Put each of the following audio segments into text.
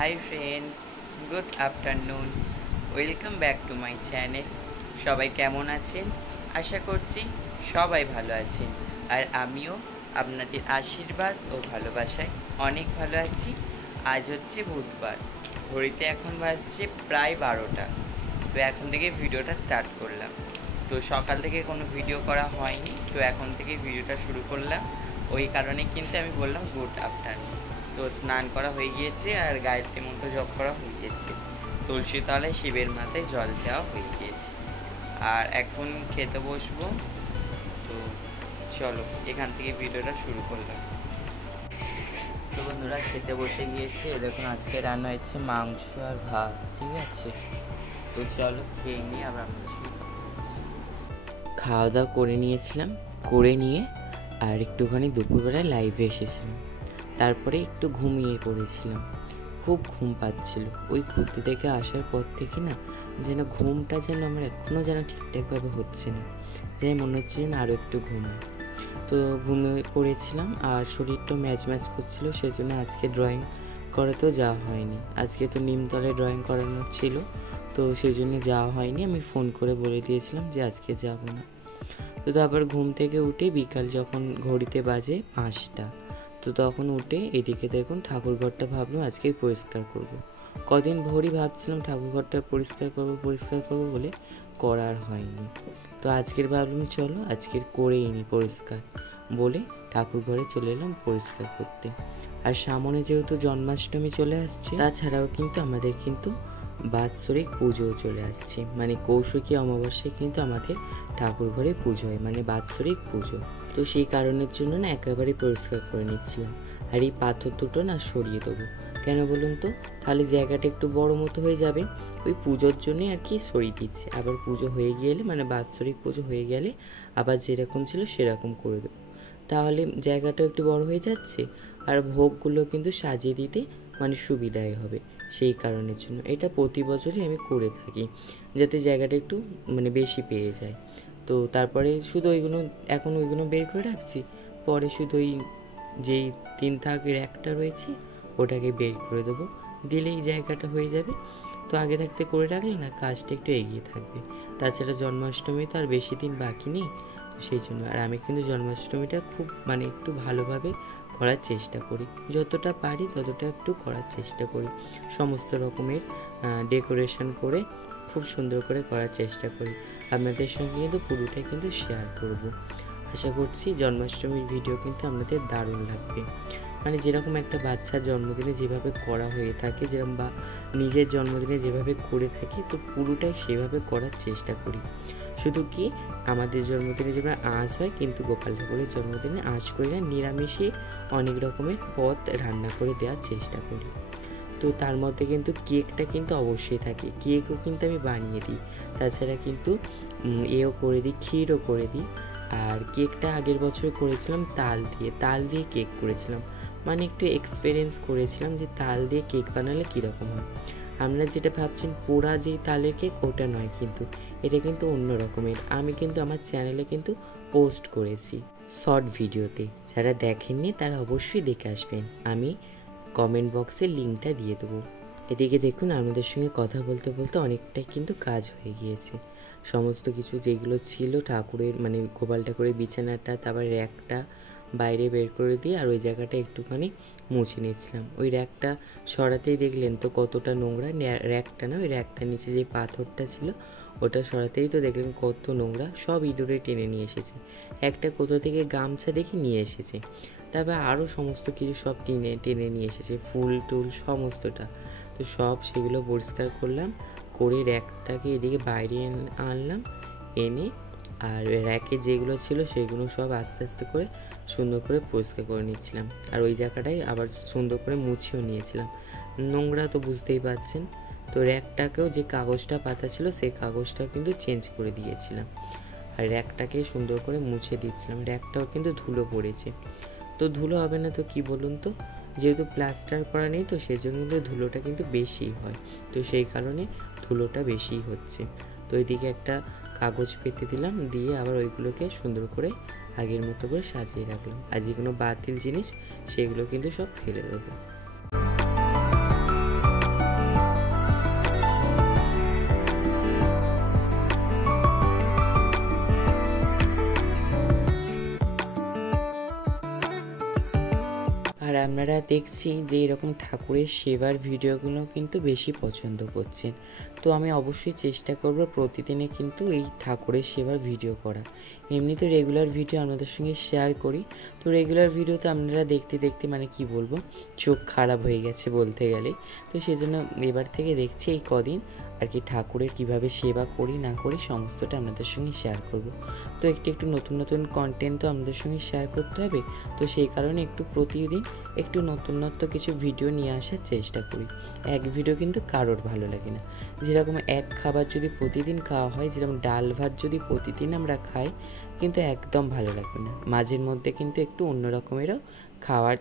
Hi friends, good afternoon. Welcome back to my channel. সবাই কেমন আছেন? আশা করছি সবাই ভালো আছেন, আর আমিও আপনাদের আশীর্বাদ ও ভালোবাসায় অনেক ভালো আছি। আজ হচ্ছে বুধবার, ঘড়িতে এখন বাজছে প্রায় 12টা। তো এখন থেকে ভিডিওটা স্টার্ট করলাম। তো সকাল থেকে কোনো ভিডিও করা হয়নি, তো এখন থেকে ভিডিওটা শুরু করলাম। ওই কারণে কিন্তু আমি বললাম গুড আফটারনুন। তো স্নান করা হয়ে গিয়েছে আর গায়ত্রী মন্ত্র জপ করা হয়ে গিয়েছে, তুলসী তলায় শিবের মাথায় জল দেওয়া হয়ে গিয়েছে, আর এখন খেতে বসবো। তো চলো এখান থেকে ভিডিওটা শুরু করলাম। তো বন্ধুরা, খেতে বসে গিয়েছে। দেখুন আজকে রান্না হয়েছে মাংস আর ভাত, ঠিক আছে? তো চলো খেয়ে নিয়ে আবার আপনাদের সঙ্গে কথা বলছি। খাওয়া দাওয়া করে নিয়েছিলাম, করে নিয়ে আর একটুখানি দুপুরবেলায় লাইভে এসেছিলাম। তারপরে একটু ঘুমিয়ে পড়েছিলাম, খুব ঘুম পাচ্ছিল। ওই ঘুরতে থেকে আসার পর থেকে না যেন ঘুমটা যেন আমার এখনও যেন ঠিকঠাকভাবে হচ্ছে না, যেন মনে হচ্ছে যেন আরও একটু ঘুমাই। তো ঘুমিয়ে পড়েছিলাম আর শরীরটা ম্যাচ ম্যাচ করছিল, সেই জন্য আজকে ড্রয়িং করাতেও যাওয়া হয়নি। আজকে তো নিমতলে ড্রয়িং করানো ছিল, তো সেই জন্য যাওয়া হয়নি। আমি ফোন করে বলে দিয়েছিলাম যে আজকে যাব না। তো তারপর ঘুম থেকে উঠে বিকাল যখন ঘড়িতে বাজে 5টা, তো তখন উঠে এদিকে দেখুন ঠাকুরঘরটা ভাবলাম আজকেই পরিষ্কার করব। কদিন ভোরই ভাবছিলাম ঠাকুরঘরটা পরিষ্কার করব বলে করার হয়নি। তো আজকের ভাবলাম চলো আজকের করেই নি পরিষ্কার বলে ঠাকুরঘরে চলে এলাম পরিষ্কার করতে। আর সামনে যেহেতু জন্মাষ্টমী চলে আসছে, তাছাড়াও কিন্তু আমাদের কিন্তু বাৎসরিক পুজোও চলে আসছে, মানে কৌশিকী অমাবস্যায় কিন্তু আমাদের ঠাকুর ঘরে পুজো হয়, মানে বাৎসরিক পুজো। তো সেই কারণের জন্য না একেবারে পরিষ্কার করে নিচ্ছিলাম। আর এই পাথর দুটো না সরিয়ে দেবো, কেন বলুন তো? তাহলে জায়গাটা একটু বড় মতো হয়ে যাবে। ওই পুজোর জন্যই আর কি সরিয়ে দিচ্ছি। আবার পুজো হয়ে গেলে, মানে বাৎসরিক পুজো হয়ে গেলে আবার যেরকম ছিল সেরকম করে দেবো, তাহলে জায়গাটা একটু বড় হয়ে যাচ্ছে। আর ভোগগুলো কিন্তু সাজিয়ে দিতে মানে সুবিধাই হবে, সেই কারণের জন্য এটা প্রতি বছরই আমি করে থাকি, যাতে জায়গাটা একটু মানে বেশি পেয়ে যায়। তো তারপরে শুধু ওইগুলো বের করে রাখছি, পরে শুধু ওই যেই 3 থাকের একটা রয়েছে ওটাকে বের করে দেবো, দিলেই জায়গাটা হয়ে যাবে। তো আগে থাকতে করে রাখলে না কাজটা একটু এগিয়ে থাকবে। তাছাড়া জন্মাষ্টমী তো আর বেশি দিন বাকি নেই, সেই জন্য। আর আমি কিন্তু জন্মাষ্টমীটা খুব মানে একটু ভালোভাবে করার চেষ্টা করি, যতটা পারি ততটা একটু করার চেষ্টা করি। সমস্ত রকমের ডেকোরেশন করে খুব সুন্দর করে করার চেষ্টা করি। আপনাদের সঙ্গে কিন্তু পুরোটাই কিন্তু শেয়ার করব। আশা করছি জন্মাষ্টমীর ভিডিও কিন্তু আপনাদের দারুণ লাগবে। মানে যেরকম একটা বাচ্চার জন্মদিনে যেভাবে করা হয়ে থাকে, যেরকম বা নিজের জন্মদিনে যেভাবে করে থাকি, তো পুরোটাই সেভাবে করার চেষ্টা করি। শুধু কি আমাদের জন্মদিনে যেমন আঁচ হয়, কিন্তু গোপাল ঠাকুরের জন্মদিনে আঁচ করে না, নিরামিষে অনেক রকমের পদ রান্না করে দেওয়ার চেষ্টা করি। তো তার মধ্যে কিন্তু কেকটা কিন্তু অবশ্যই থাকে, কেকও কিন্তু আমি বানিয়ে দিই। তাছাড়া কিন্তু এও করে দিই, ক্ষীরও করে দিই। আর কেকটা আগের বছর করেছিলাম তাল দিয়ে কেক করেছিলাম, মানে একটু এক্সপেরিয়েন্স করেছিলাম যে তাল দিয়ে কেক বানালে কীরকম হয়। আপনারা যেটা ভাবছেন পোড়া যেই তালের কেক, ওটা নয়, কিন্তু এটা কিন্তু অন্য রকমের। আমি কিন্তু আমার চ্যানেলে কিন্তু পোস্ট করেছি শর্ট ভিডিওতে, যারা দেখেননি তারা অবশ্যই দেখে আসবেন, আমি কমেন্ট বক্সে লিঙ্কটা দিয়ে দেবো। এদিকে দেখুন আমাদের সঙ্গে কথা বলতে বলতে অনেকটাই কিন্তু কাজ হয়ে গিয়েছে। সমস্ত কিছু যেগুলো ছিল ঠাকুরের, মানে গোপাল ঠাকুরের বিছানাটা, তারপর র্যাকটা বাইরে বের করে দিয়ে আর ওই জায়গাটা একটুখানি মুছে নিয়েছিলাম। ওই র্যাকটা সরাতেই দেখলেন তো কতটা নোংরা। র্যাকটা না, ওই র্যাকটার নিচে যে পাথরটা ছিল ওটা সরাতেই তো দেখলেন কত নোংরা, সব ইঁদুরে টেনে নিয়ে এসেছে। একটা কোথা থেকে গামছা দেখে নিয়ে এসেছে, তারপর আরও সমস্ত কিছু সব টেনে নিয়ে এসেছে, ফুল টুল সমস্তটা। তো সব সেগুলো পরিষ্কার করলাম, করে র্যাকটাকে এদিকে বাইরে আনলাম, এনে আর র্যাকে যেগুলো ছিল সেগুলো সব আস্তে আস্তে করে সুন্দর করে পরিষ্কার করে নিচ্ছিলাম। আর ওই জায়গাটায় আবার সুন্দর করে মুছেও নিয়েছিলাম, নোংরা তো বুঝতেই পারছেন। তো র্যাকটাকেও যে কাগজটা পাতা ছিল সেই কাগজটাও কিন্তু চেঞ্জ করে দিয়েছিলাম, আর র্যাকটাকে সুন্দর করে মুছে দিচ্ছিলাম। র্যাকটাও কিন্তু ধুলো পড়েছে, তো ধুলো হবে না তো কি বলুন তো? যেহেতু প্লাস্টার করা নেই, তো সেই জন্য কিন্তু ধুলোটা কিন্তু বেশিই হয়, তো সেই কারণে ধুলোটা বেশিই হচ্ছে। তো এদিকে একটা কাগজ পেতে দিলাম, দিয়ে আবার ওইগুলোকে সুন্দর করে আগের মতো করে সাজিয়ে রাখলাম। আর যে কোনো বাতিল জিনিস সেগুলো কিন্তু সব ফেলে দেবো। আপনারা দেখছি যে এরকম ঠাকুরের সেবার ভিডিওগুলো কিন্তু বেশি পছন্দ করছেন। তো আমি অবশ্যই চেষ্টা করব প্রতিদিনে কিন্তু এই ঠাকুরের সেবার ভিডিও করা। এমনি তো রেগুলার ভিডিও আপনাদের সঙ্গে শেয়ার করি, তো রেগুলার ভিডিওতে আপনারা দেখতে দেখতে মানে কি বলবো, চোখ খারাপ হয়ে গেছে বলতে গেলে। তো সেজন্য এবার থেকে দেখছি এই কদিন আর কি ঠাকুরের কিভাবে সেবা করি না করি সমস্তটা আপনাদের সঙ্গে শেয়ার করব। তো একটু নতুন নতুন কন্টেন্ট তো আপনাদের সঙ্গে শেয়ার করতে হবে, তো সেই কারণে একটু প্রতিদিন একটু নতুনত্ব কিছু ভিডিও নিয়ে আসার চেষ্টা করি। এক ভিডিও কিন্তু কারোর ভালো লাগে না। যেরকম এক খাবার যদি প্রতিদিন খাওয়া হয়, যেরকম ডাল ভাত যদি প্রতিদিন আমরা খাই কিন্তু একদম ভালো লাগবে না, মাঝের মধ্যে কিন্তু একটু অন্য রকমেরও খাওয়ার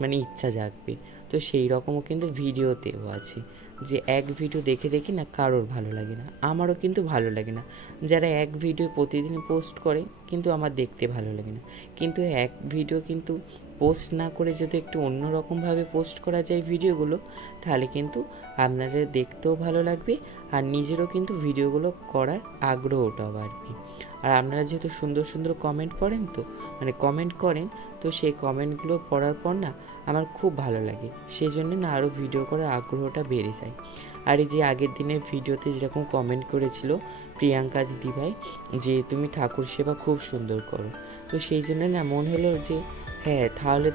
মানে ইচ্ছা জাগবে। তো সেই রকমও কিন্তু ভিডিওতেও আছে যে এক ভিডিও দেখে দেখে না কারোর ভালো লাগে না, আমারও কিন্তু ভালো লাগে না। যারা এক ভিডিও প্রতিদিন পোস্ট করে কিন্তু আমার দেখতে ভালো লাগে না, কিন্তু এক ভিডিও কিন্তু পোস্ট না করে যদি একটু অন্য রকমভাবে পোস্ট করা যায় ভিডিওগুলো, তাহলে কিন্তু আপনাদের দেখতেও ভালো লাগবে আর নিজেরও কিন্তু ভিডিওগুলো করার আগ্রহটাও বাড়বে। আর আপনারা যেহেতু সুন্দর সুন্দর কমেন্ট করেন, তো মানে কমেন্ট করেন, তো সেই কমেন্টগুলো পড়ার পর না আমার খুব ভালো লাগে, সেই জন্য না আরও ভিডিও করার আগ্রহটা বেড়ে যায়। আর এই যে আগের দিনের ভিডিওতে যেরকম কমেন্ট করেছিল প্রিয়াঙ্কা দিদিভাই যে তুমি ঠাকুর সেবা খুব সুন্দর করো, তো সেই জন্য না মনে হলো যে হ্যাঁ তাহলে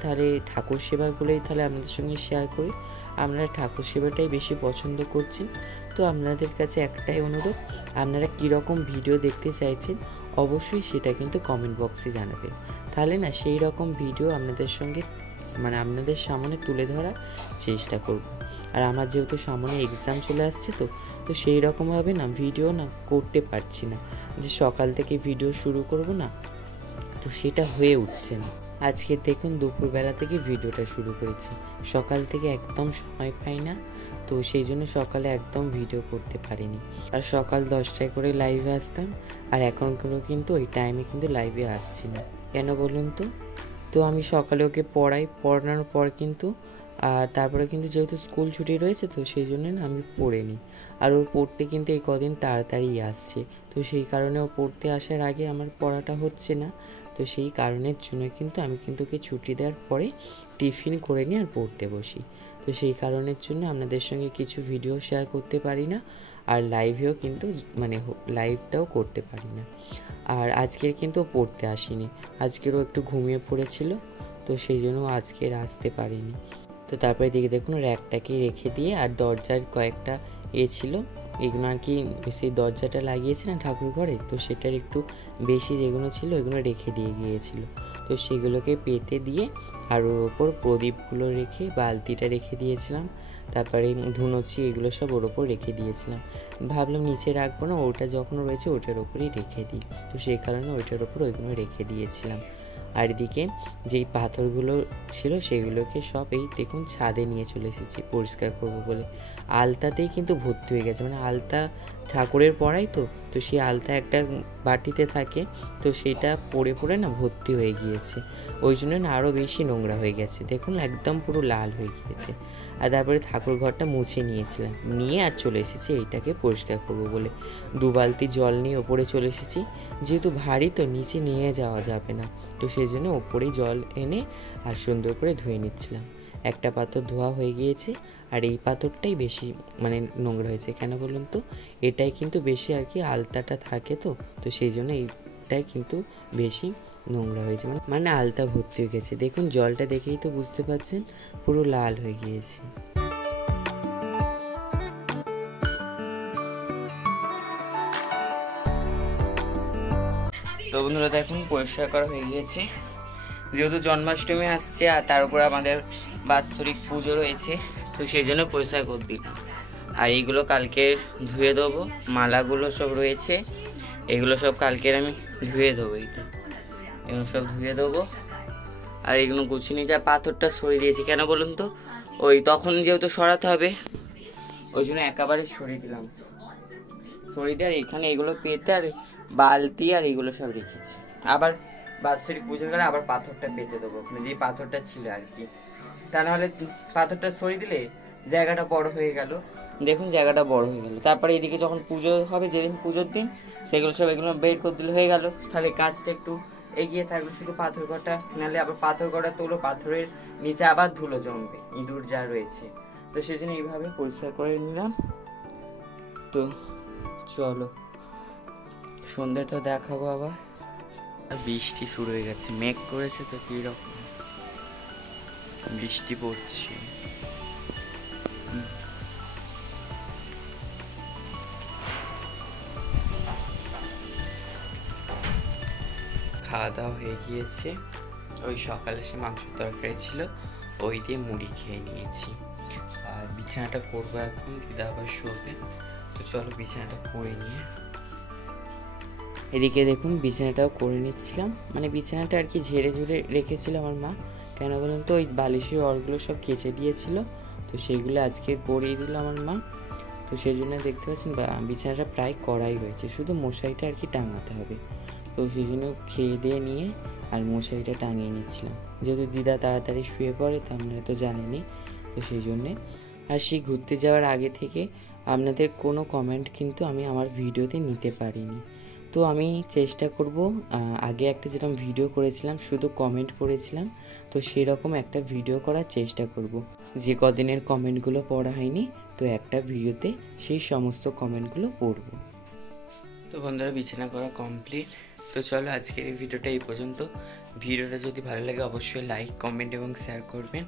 ঠাকুর সেবাগুলোই তাহলে আপনাদের সঙ্গে শেয়ার করি। আপনারা ঠাকুর সেবাটাই বেশি পছন্দ করছেন, তো আপনাদের কাছে একটাই অনুরোধ, আপনারা কীরকম ভিডিও দেখতে চাইছেন অবশ্যই সেটা কিন্তু কমেন্ট বক্সে জানাবেন, তাহলে না সেই রকম ভিডিও আপনাদের সঙ্গে মানে আপনাদের সামনে তুলে ধরার চেষ্টা করব। আর আমার যেহেতু সামনে এক্সাম চলে আসছে, তো সেই রকমভাবে না ভিডিও না করতে পারছি না, যে সকাল থেকে ভিডিও শুরু করব না, তো সেটা হয়ে উঠছে না। আজকে দেখুন দুপুরবেলা থেকে ভিডিওটা শুরু করেছি, সকাল থেকে একদম সময় পাই না, তো সেই জন্য সকালে একদম ভিডিও করতে পারিনি। আর সকাল 10টায় করে লাইভে আসতাম, আর এখন কিন্তু ওই টাইমে কিন্তু লাইভে আসছি না। কেন বলুন তো? তো আমি সকালে ওকে পড়ানোর পর কিন্তু আর তারপরে কিন্তু যেহেতু স্কুল ছুটি রয়েছে, তো সেই জন্য না আমি পড়ে নিই। আর ওর পড়তে কিন্তু এই কদিন তাড়াতাড়ি আসছে, তো সেই কারণে ও পড়তে আসার আগে আমার পড়াটা হচ্ছে না। তো সেই কারণের জন্য কিন্তু আমি কিন্তু ওকে ছুটি দেওয়ার পরে টিফিন করে নিই আর পড়তে বসি। তো সেই কারণের জন্য আপনাদের সঙ্গে কিছু ভিডিও শেয়ার করতে পারি না, আর লাইভেও কিন্তু মানে লাইভটাও করতে পারি না। আর আজকের কিন্তু পড়তে আসিনি, আজকেরও একটু ঘুমিয়ে পড়েছিল, তো সেই জন্য আজকের আসতে পারিনি। তো তারপরে দিকে দেখুন র্যাকটাকে রেখে দিয়ে, আর দরজার কয়েকটা ছিল এগুলো আর কি, সেই দরজাটা লাগিয়েছে না ঠাকুর ঘরে, তো সেটার একটু বেশি যেগুলো ছিল এগুলো রেখে দিয়ে গিয়েছিল, তো সেগুলোকে পেতে দিয়ে আর ওর ওপর প্রদীপগুলো রেখে বালতিটা রেখে দিয়েছিলাম, তারপরে ধুনোচি এগুলো সব ওর ওপর রেখে দিয়েছিলাম। ভাবলাম নিচে রাখবো না, ওটা যখন রয়েছে ওটার ওপরেই রেখে দিই, তো সেই কারণে ওইটার ওপর ওইগুলো রেখে দিয়েছিলাম। আর এদিকে যেই পাথরগুলো ছিল সেগুলোকে সব এই দেখুন ছাদে নিয়ে চলে এসেছি পরিষ্কার করবো বলে। আলতাতেই কিন্তু ভর্তি হয়ে গেছে, মানে আলতা ঠাকুরের পড়াই তো সেই আলতা একটা বাটিতে থাকে, তো সেটা পড়ে না ভর্তি হয়ে গিয়েছে, ওই জন্য না আরও বেশি নোংরা হয়ে গেছে, দেখুন একদম পুরো লাল হয়ে গিয়েছে। আর তারপরে ঠাকুর ঘরটা মুছে নিয়েছিলাম, নিয়ে আর চলে এসেছি এইটাকে পরিষ্কার করবো বলে। 2 বালতি জল নিয়ে ওপরে চলে এসেছি, যেহেতু ভারী তো নিচে নিয়ে যাওয়া যাবে না, তো সেই জন্য ওপরেই জল এনে আর সুন্দর করে ধুয়ে নিচ্ছিলাম। একটা পাথর ধোয়া হয়ে গিয়েছে, আর এই পাথরটাই বেশি মানে নোংরা হয়েছে। কেন বলুন তো? এটাই কিন্তু বেশি আর কি আলতাটা থাকে, তো সেই জন্য এইটাই কিন্তু বেশি নোংরা হয়েছে, মানে আলতা ভর্তি হয়ে গেছে। দেখুন জলটা দেখেই তো বুঝতে পারছেন পুরো লাল হয়ে গিয়েছে। তো বন্ধুরা দেখুন পরিষ্কার করা হয়ে গিয়েছে, যেহেতু জন্মাষ্টমী আসছে আর তার উপর আমাদের বাৎসরিক পুজো রয়েছে, তো সেই জন্য পরিষ্কার করে দিলাম। আর এইগুলো কালকে ধুয়ে দেবো, মালাগুলো সব রয়েছে এগুলো সব কালকের আমি ধুয়ে দেবো, এই তো এগুলো সব ধুয়ে দেবো। আর এগুলো গুছিয়ে নিয়ে যা পাথরটা সরিয়ে দিয়েছি, কেন বলুন তো? ওই তখন যেহেতু সরাতে হবে ওই জন্য একেবারে সরিয়ে দিলাম, সরিয়ে দিয়ে আর এখানে এগুলো পেতে আর বালতি আর এগুলো সব রেখেছি। আবার বাৎসরিক পুজোর গেলে আবার পাথরটা পেতে দেবো, যে পাথরটা ছিল আর কি, তা নাহলে পাথরটা সরিয়ে দিলে জায়গাটা বড় হয়ে গেল, দেখুন জায়গাটা বড় হয়ে গেল। তারপরে এদিকে যখন পুজো হবে, যেদিন পুজোর দিন, সেগুলো সব এগুলো বের করে দিলে হয়ে গেল, তাহলে কাজটা একটু এগিয়ে থাকলে শুধু পাথর কটা, নাহলে আবার পাথর কটা তোলো, পাথরের নিচে আবার ধুলো জমবে, ইঁদুর যা রয়েছে। তো সেজন্য এইভাবে পরিষ্কার করে নিলাম। তো চলো সন্ধ্যাটা দেখাবো আবার। বৃষ্টি শুরু হয়ে গেছে, মেঘ করেছে তো কিরকম বৃষ্টি পড়ছে। খাওয়া দাওয়া হয়ে গিয়েছে, ওই সকালে সে মাংসের তরকারি ছিল, ওই দিয়ে মুড়ি খেয়ে নিয়েছি। আর বিছানাটা করবো এখন, দিদা আবার শোবে। তো চলো বিছানাটা করে নিয়ে। এদিকে দেখুন বিছানাটাও করে নিচ্ছিলাম, মানে বিছানাটা আর কি ঝেড়ে ঝুড়ে রেখেছিল আমার মা। কেন বলুন তো, ওই বালিশের অরগুলো সব কেচে দিয়েছিল, তো সেইগুলো আজকে পরিয়ে দিল আমার মা। তো সেই জন্য দেখতে পাচ্ছেন বিছানাটা প্রায় করাই হয়েছে, শুধু মশারিটা আর কি টাঙাতে হবে। তো সেই জন্য খেয়ে দিয়ে নিয়ে আর মশারিটা টাঙিয়ে নিচ্ছিলাম, যেহেতু দিদা তাড়াতাড়ি শুয়ে পড়ে, তো আপনারা তো জানেনই। তো সেই জন্যে আর সেই ঘুরতে যাওয়ার আগে থেকে আপনাদের কোনো কমেন্ট কিন্তু আমি আমার ভিডিওতে নিতে পারিনি। তো আমি চেষ্টা করব, আগে একটা যেরকম ভিডিও করেছিলাম শুধু কমেন্ট পড়েছিলাম, তো সেরকম একটা ভিডিও করার চেষ্টা করব। যে কদিনের কমেন্টগুলো পড়া হয়নি, তো একটা ভিডিওতে সেই সমস্ত কমেন্টগুলো পড়ব। তো বন্ধুরা বিছানা করা কমপ্লিট। তো চলো আজকের এই ভিডিওটা এই পর্যন্ত। ভিডিওটা যদি ভালো লাগে অবশ্যই লাইক, কমেন্ট এবং শেয়ার করবেন।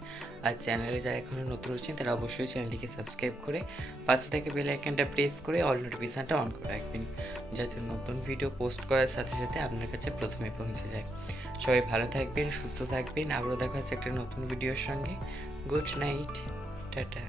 আর চ্যানেলে যারা এখনও নতুন হচ্ছেন তারা অবশ্যই চ্যানেলটিকে সাবস্ক্রাইব করে পাশে থেকে বেল আইকনটা প্রেস করে অল নোটিফিকেশানটা অন করে রাখবেন, যাতে নতুন ভিডিও পোস্ট করার সাথে সাথে আপনার কাছে প্রথমে পৌঁছে যায়। সবাই ভালো থাকবেন, সুস্থ থাকবেন। আবারও দেখা হচ্ছে একটা নতুন ভিডিওর সঙ্গে। Good night, tata.